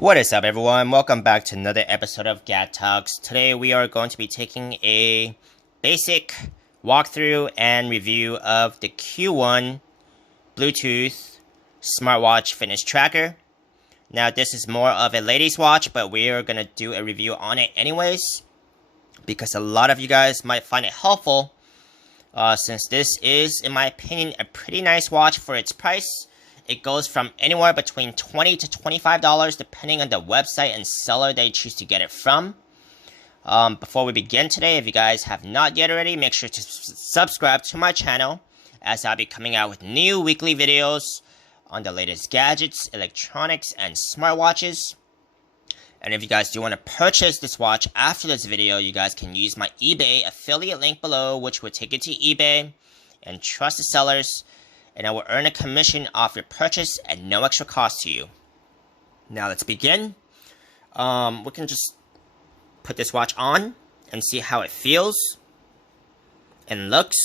What is up, everyone? Welcome back to another episode of Gad Talks. Today we are going to be taking a basic walkthrough and review of the Q1 Bluetooth Smartwatch fitness tracker. Now this is more of a ladies watch, but we are going to do a review on it anyways, because a lot of you guys might find it helpful, since this is, in my opinion, a pretty nice watch for its price. It goes from anywhere between $20 to $25 depending on the website and seller they choose to get it from. Before we begin today, if you guys have not yet already, make sure to subscribe to my channel, as I'll be coming out with new weekly videos on the latest gadgets, electronics, and smartwatches. And if you guys do want to purchase this watch after this video, you guys can use my eBay affiliate link below, which will take you to eBay and trust the sellers, and I will earn a commission off your purchase at no extra cost to you. Now let's begin. We can just put this watch on and see how it feels and looks.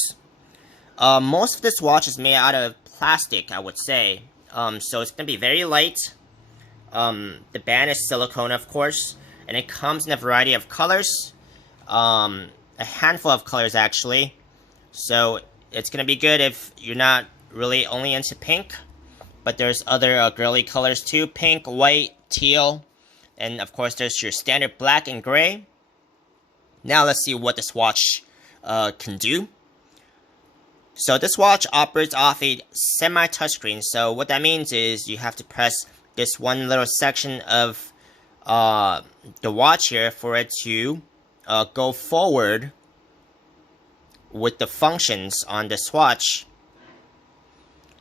Most of this watch is made out of plastic, I would say. So it's going to be very light. The band is silicone, of course, and it comes in a variety of colors. A handful of colors, actually. So it's going to be good if you're not really only into pink, but there's other girly colors too: pink, white, teal, and of course there's your standard black and gray. Now let's see what this watch can do. So this watch operates off a semi-touchscreen. So what that means is you have to press this one little section of the watch here for it to go forward with the functions on this watch.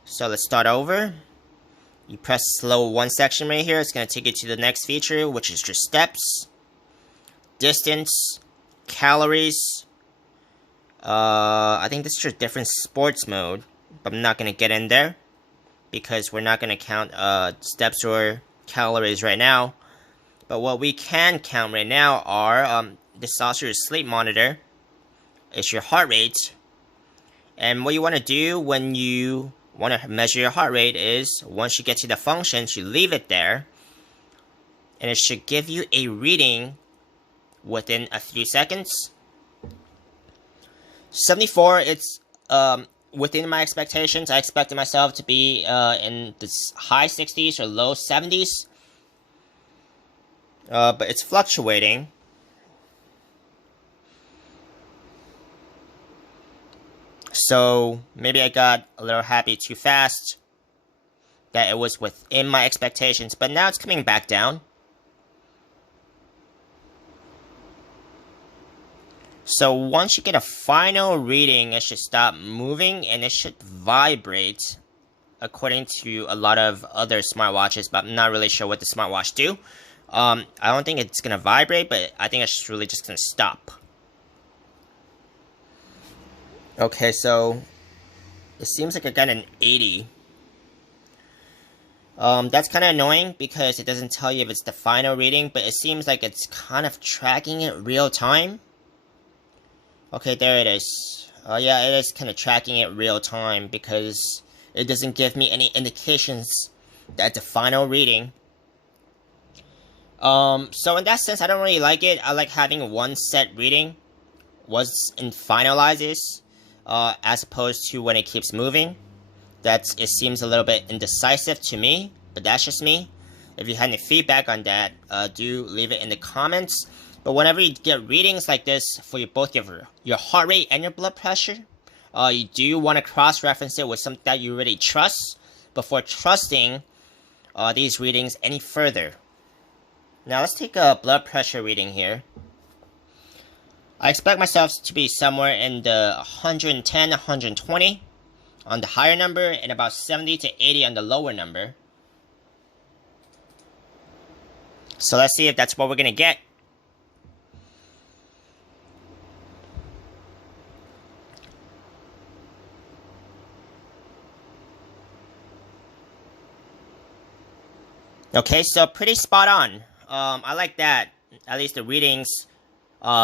So let's start over. You press slow one section right here. It's going to take you to the next feature, which is your steps, distance, calories. I think this is your different sports mode, but I'm not going to get in there because we're not going to count steps or calories right now. But what we can count right now are this is also your sleep monitor. It's your heart rate. And what you want to do when you want to measure your heart rate is, once you get to the functions, you leave it there, and it should give you a reading within a few seconds. 74, it's within my expectations. I expected myself to be in the high 60s or low 70s, but it's fluctuating. So maybe I got a little happy too fast that it was within my expectations, but now it's coming back down. So once you get a final reading, it should stop moving and it should vibrate, according to a lot of other smartwatches, but I'm not really sure what the smartwatch do. I don't think it's going to vibrate, but I think it's really just going to stop. Okay, so it seems like I got an 80. That's kind of annoying because it doesn't tell you if it's the final reading, but it seems like it's kind of tracking it real time. Okay, there it is. Yeah, it is kind of tracking it real time because it doesn't give me any indications that the final reading. So in that sense, I don't really like it. I like having one set reading once it finalizes, as opposed to when it keeps moving. It seems a little bit indecisive to me, but that's just me. If you have any feedback on that, do leave it in the comments. But whenever you get readings like this for both your heart rate and your blood pressure, you do want to cross-reference it with something that you really trust before trusting these readings any further. Now let's take a blood pressure reading here. I expect myself to be somewhere in the 110, 120 on the higher number, and about 70 to 80 on the lower number. So let's see if that's what we're going to get. Okay, so pretty spot on. I like that. At least the readings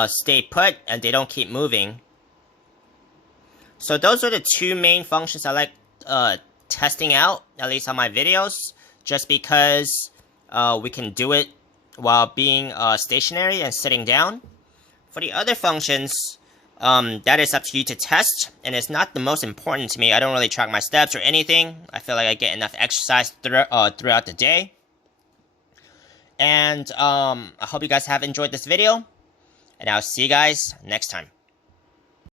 stay put and they don't keep moving. So those are the two main functions I like testing out, at least on my videos, just because we can do it while being stationary and sitting down. For the other functions, that is up to you to test, and it's not the most important to me. I don't really track my steps or anything. I feel like I get enough exercise throughout the day. And I hope you guys have enjoyed this video, and I'll see you guys next time.